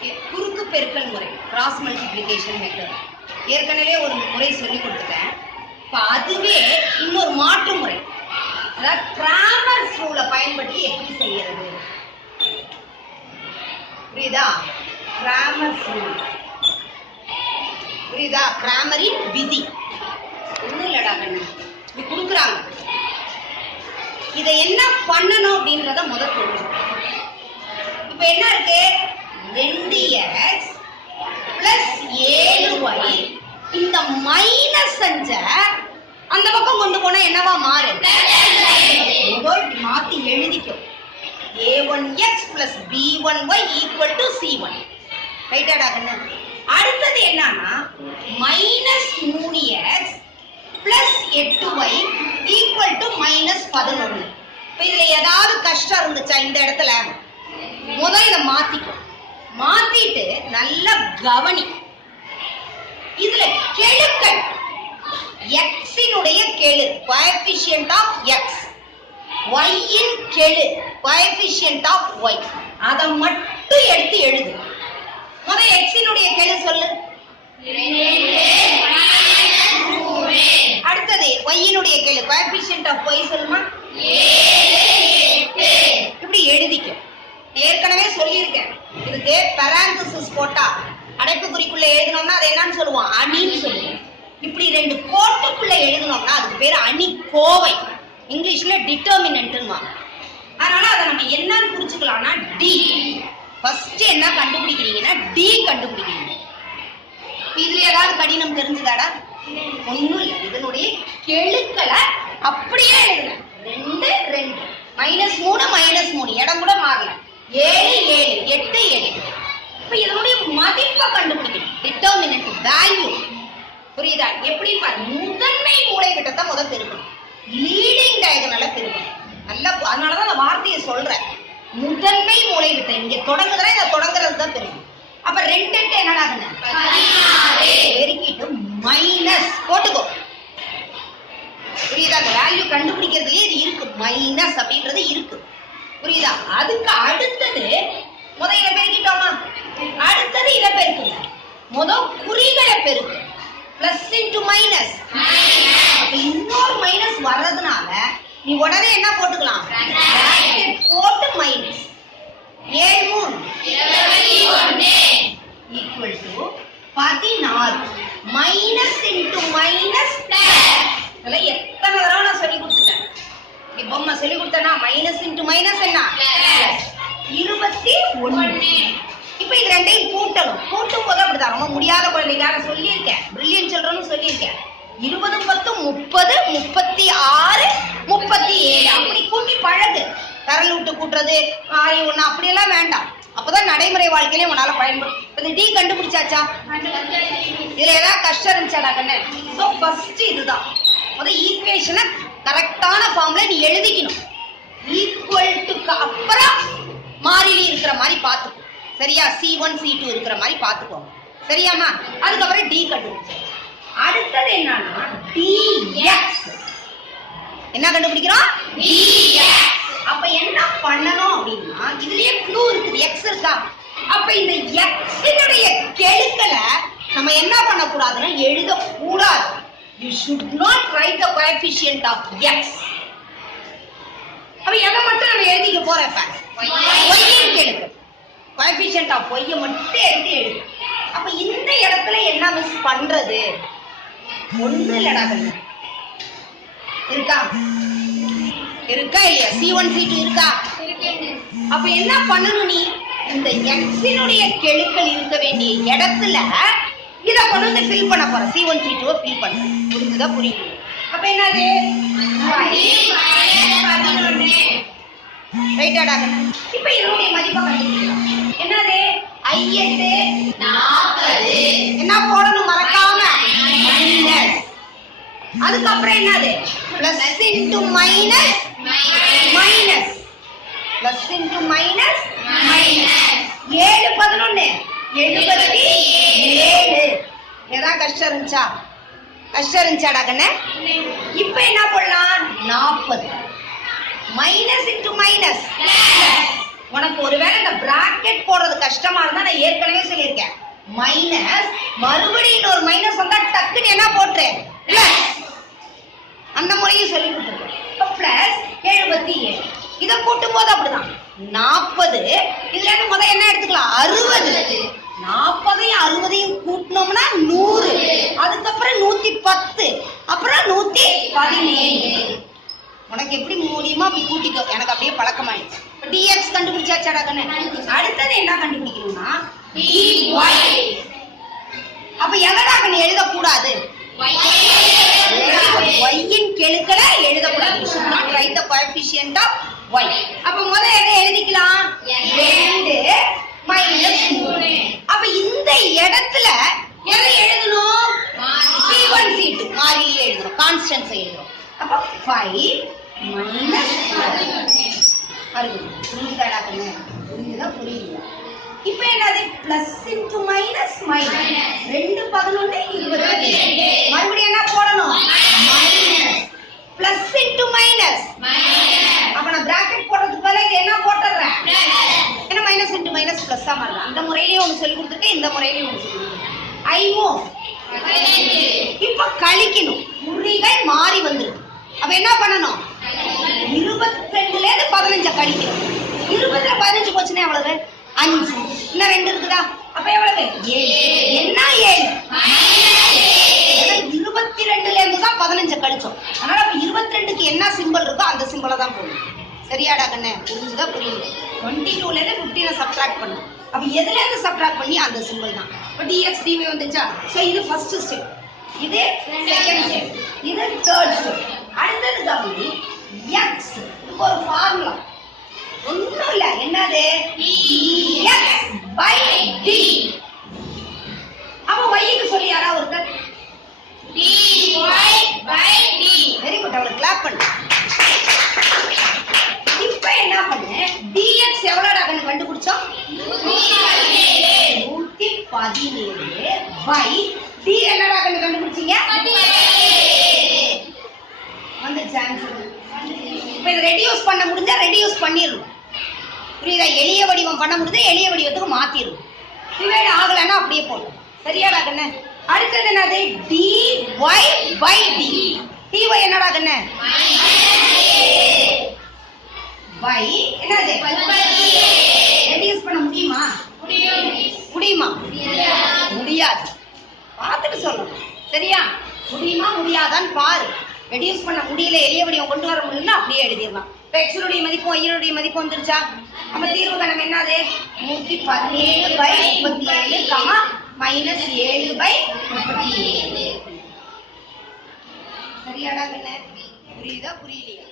குறுக்கு பெருக்கல் முறை, கிராஸ் மல்டிப்ளிகேஷன் மெத்தட் ஏற்கனவே ஒரு முறை சொல்லி கொடுத்துட்டேன். இப்போ அதுவே இன்னொரு மாற்று முறை, அதாவது கிராமர்ஸ் ரூலை பயன்படுத்தி எப்படி செய்யறது, புரியுதா? கிராமர்ஸ் ரூல் புரியுதா? கிராமரின் விதி ஒன்றும் இல்லடா கண்ணு, இப்படி கொடுக்குறாங்க. இதை என்ன பண்ணணும் அப்படின்றத முதல் தெரியும். இப்ப என்ன இருக்கு? 2x பிளஸ் 7y இந்த மைனஸ் செஞ்ச அந்த பக்கம் கொண்டு போனா என்னவா மாறும்? மாத்தி எழுதிக்கும். a1x plus b1y equal to c1. ரைட்டாடா கண்ணு? அடுத்தது என்னன்னா minus 3x plus 8y equal to minus 11. இப்போ இதுல ஏதாவது கஷ்டம் இருந்துச்சா இந்த இடத்துல? முதல்ல இதை மாத்திக்கும். மாத்திட்டு நல்லா கவனி. இதுல கெழுக்கள் எக்ஸினுடைய கெழு கோஎஃபிஷியன்ட் ஆஃப் எக்ஸ், ஒய்யின் கெழு கோஎஃபிஷியன்ட் ஆஃப் ஒய், அதை மட்டும் எடுத்து எழுது. முதல்ல எக்ஸினுடைய கெழு சொல்லு. அடுத்தது ஒய்யினுடைய கெழு கோஎஃபிஷியன்ட் ஆஃப் ஒய் சொல்லுமா? இப்படி எழுதிக்கும். ஏற்கனவே சொல்லியிருக்கேன், இதுக்கு பராந்தசிஸ் போட்டா அடைப்புக்குறிக்குள்ள எழுதினோம்னா அது என்னன்னு சொல்லுவோம்? அணின்னு சொல்லுவோம். இப்படி ரெண்டு கோட்டுக்குள்ள எழுதினோம்னா அதுக்கு பேர் அணி கோவை, இங்கிலீஷ்ல டிட்டர்மினன்ட்னு. அதனால அதை நம்ம என்னன்னு புரிச்சுக்கலாம்னா டி. ஃபர்ஸ்ட் என்ன கண்டுபிடிக்கிறீங்கன்னா டி கண்டுபிடிக்கிறீங்க. இதுல ஏதாவது கடினம் தெரிஞ்சுதாடா? ஒன்னும் இல்லை. இதனுடைய கெழுக்களை அப்படியே எழுதுல. 2 2 மைனஸ் 3 மைனஸ் 3 இடம் கூட மாறல. 7 7 8 7. இப்ப இதனுடைய மதிப்பை கண்டுபிடிக்கணும். டிட்டர்மினன்ட் வேல்யூ, புரியுதா? எப்படி பாரு, முதன்மை மூலைவிட்டத்தை முதல் பெருக்கணும், லீடிங் டயகனல பெருக்கணும். நல்லா, அதனாலதான் அந்த வார்த்தையை சொல்றேன். முதன்மை மூலைவிட்டம் இங்க தொடங்குறதா, இதை தொடங்குறது தான் பெருக்கணும். அப்ப 2 8 என்னடா? பெருக்கிட்டு மைனஸ் போட்டுக்கோ. புரியுதா? அந்த வேல்யூ கண்டுபிடிக்கிறதுலயே இது இருக்கு, மைனஸ் அப்படின்றது இருக்கு. புரியுதா? அதுக்கு அடுத்தது முதல் இதை பெருக்கிட்டோமா, அடுத்தது இதை பெருக்குங்க. முதல் குறிகளை பெருக்கு. பிளஸ் இன்டு மைனஸ், இன்னொரு மைனஸ் வர்றதுனால நீ உடனே என்ன போட்டுக்கலாம்? போட்டு minus 7 3 equal to 16. Minus into minus இதெல்லாம் எத்தனை தடவை நான் சொல்லி கொடுத்துட்டேன். இப்போ நான் சொல்லி கொடுத்தேன்னா மைனஸ் இன்டு மைனஸ் என்ன? 21. இப்போ இது ரெண்டையும் கூட்டணும். கூட்டும் போது அப்படிதான், ரொம்ப முடியாத குழந்தைங்க நான் சொல்லியிருக்கேன், பிரில்லியன்ட் சில்ட்ரன் சொல்லியிருக்கேன். 20 10 30 36 37 அப்படி கூட்டி பழகு. கரல் விட்டு கூட்டுறது 6 1 அப்படியெல்லாம் வேண்டாம். அப்பதான் நடைமுறை வாழ்க்கையிலே உன்னால பயன்படும். இந்த டி கண்டுபிடிச்சாச்சா? இதுல ஏதாவது கஷ்டம் இருந்துச்சாடா கண்ணு? ஸோ ஃபர்ஸ்ட் இதுதான். முதல் ஈக்குவேஷனை கரெக்டான ஃபார்ம்ல நீ எழுதிக்கணும். ஈக்குவல் டு அப்புறம் மாறிலி இருக்கிற மாதிரி பார்த்துக்கோ. சரியா? C1 C2 இருக்கிற மாதிரி பார்த்துக்கோங்க. சரியாமா? அதுக்கப்புறம் டி கண்டுபிடிச்சு. அடுத்தது என்னன்னா dx. என்ன கண்டுபிடிக்கிறோம்? dx. அப்ப என்ன பண்ணணும் அப்படின்னா, இதுலயே க்ளூ இருக்குது, x இருக்கா? அப்ப இந்த x-னுடைய கெழுக்களை நம்ம என்ன பண்ணக்கூடாதுன்னா எழுதக்கூடாது. You should not write the coefficient of x. அப்ப எதை மட்டும் நம்ம எழுதிக்க போறோம்? y-ன் கெழுக்கள் coefficient of y மட்டும் எடுத்து எழுது. அப்ப இந்த இடத்துல என்ன மிஸ் பண்றது? ஒண்ணு இல்லடா கண்ணு, இருக்கா? இருக்கா இல்லையா? C1 C2 இருக்கா? அப்ப என்ன பண்ணணும்? நீ இந்த x-னுடைய கெழுக்கள் இருக்க வேண்டிய இடத்துல இத கொண்டு வந்து ஃபில் பண்ண போற. C1 C2 ஃபில் பண்ண. புரிஞ்சுதா? புரியுது? அப்ப என்னது? ரைட்டாடா கண்ணு? இப்ப இதனுடைய மதிப்பை கண்டுபிடிக்கலாம். என்னது? I8 40. என்ன போடணும் மறக்காம? மைனஸ். அதுக்கப்புறம் என்னது? Plus into minus minus, plus into minus minus. 7 11 77. ஏதாவது கஷ்டம் இருந்துச்சா? கஷ்டம் இருந்துச்சாடா கண்ணு? இப்ப என்ன பண்ணலாம்? 40. மைனஸ் இன்டு மைனஸ் உனக்கு ஒருவேளை இந்த பிராக்கெட் போடுறது கஷ்டமா இருந்தா நான் ஏற்கனவே சொல்லியிருக்கேன், மைனஸ் மறுபடியும் ஒரு மைனஸ் வந்தா டக்குன்னு என்ன போட்டு அந்த முறையும் சொல்லி கொடுத்துருக்கேன். பிளஸ் 77 இதை கூட்டும் போது அப்படிதான் 40. இதுல இருந்து முதல் என்ன எடுத்துக்கலாம் 60. 40ஐயும் 60ஐயும் கூட்டினோம்னா 100. அதுக்கப்புறம் 110, அப்புறம் 117. உனக்கு எப்படி முடியுமோ அப்படி கூட்டிக்கோ, எனக்கு அப்படியே பழக்கமாயிடுச்சு. dx கண்டுபிடிச்சாச்சாடா கண்ணு. அடுத்தது என்ன கண்டுபிடிக்கணும்னா dy. அப்ப எதடா கண்ணு எழுதக்கூடாது, y-இன் கெழுக்களை எழுதக்கூடாது. you should not write the coefficient of y. அப்ப முதல்ல என்ன எழுதிக்கலாம் 2 மைனஸ் 3. அப்ப இந்த இடத்துல எதை எழுதணும் c1 c2 மாறிலியே எழுதணும், கான்ஸ்டன்ஸ் எழுதணும். அப்ப 5 மைனஸ் 60. புரியுதாடா கண்ணு? புரியுதா புரியுதா? இப்ப என்னது பிளஸ் இன்டு மைனஸ் மைனஸ் 2 11 22. மறுபடியும் என்ன போடணும் மைனஸ் பிளஸ் இன்டு மைனஸ். அப்ப நான் பிராக்கெட் போடுறதுக்கு பதிலா இது என்ன போட்டுறேன், ஏன்னா மைனஸ் இன்டு மைனஸ் பிளஸ் ஆ மாறுது. அந்த முறையிலேயே ஒன்று சொல்லி கொடுத்துட்டு இந்த முறையிலேயே ஒன்று சொல்லி கொடுத்துருக்கேன். ஐவும் இப்ப கழிக்கணும், குறிகை மாறி வந்துருக்கு. அப்ப என்ன பண்ணணும் 22ல இருந்து 15 கழிக்கணும். 20ல 15 போச்சுன்னா எவ்வளவு 5, இன்னும் 2 இருக்குதா, அப்ப எவ்வளவு 7. என்ன 7 22ல இருந்து தான் 15 கழிச்சோம். அதனால அப்ப 22க்கு என்ன சிம்பிள் இருக்கோ அந்த சிம்பிளை தான் போடணும். சரியாடா கண்ணே? புரிஞ்சுதா புரியுது? 22ல இருந்து 15 சப்ட்ராக்ட் பண்ணும். அப்ப எதுல இருந்து சப்ட்ராக்ட் பண்ணி அந்த சிம்பிள் தான். இப்ப dx dy வந்துச்சா? சோ இது ஃபர்ஸ்ட் ஸ்டெப், இது செகண்ட் ஸ்டெப், இது தேர்ட் ஸ்டெப். அடுத்தது கவனி x. இதுக்கு ஒரு ஃபார்முலா ஒண்ணும் இல்ல, என்னது dx by d. அப்ப y க்கு சொல்லி யாராவது ஒருத்தர் dy by d. Very good, அவளுக்கு கிளாப் பண்ணு. இப்ப என்ன பண்ணு dx எவ்வளவுடா கண்டுபிடிச்சோம் 117 by d என்னடா கண்டுபிடிச்சீங்க 17. வந்து சான்ஸ். இப்ப இத ரெடியூஸ் பண்ண முடிஞ்சா ரெடியூஸ் பண்ணிரணும். புரியுதா? எளிய வடிவம் பண்ண முடிஞ்சா எளிய வடிவத்துக்கு மாத்திரணும். டிவைட் ஆகலன்னா அப்படியே போடும். சரியாடா கண்ணு? அடுத்தது என்னது dy by d. dy என்னடா கண்ணு by என்னது ரெடியூஸ் பண்ண முடியுமா? முடியுமா? முடியாது. பார்த்துட்டு சொல்லணும். சரியா? முடியுமா முடியாதான்னு பாரு. ரெடியூஸ் பண்ண முடியல, எளிய வடிவம் கொண்டு வர முடியலன்னா அப்படியே எழுதிடலாம். இப்ப எக்ஸுடைய மதிப்பும் ஒய்யுடைய மதிப்பு வந்துருச்சா? நம்ம தீர்வு கணம் என்னது 117 by 37 மைனஸ் 7 by 37. சரியாடா கண்ணு? புரியுதா புரியலையா?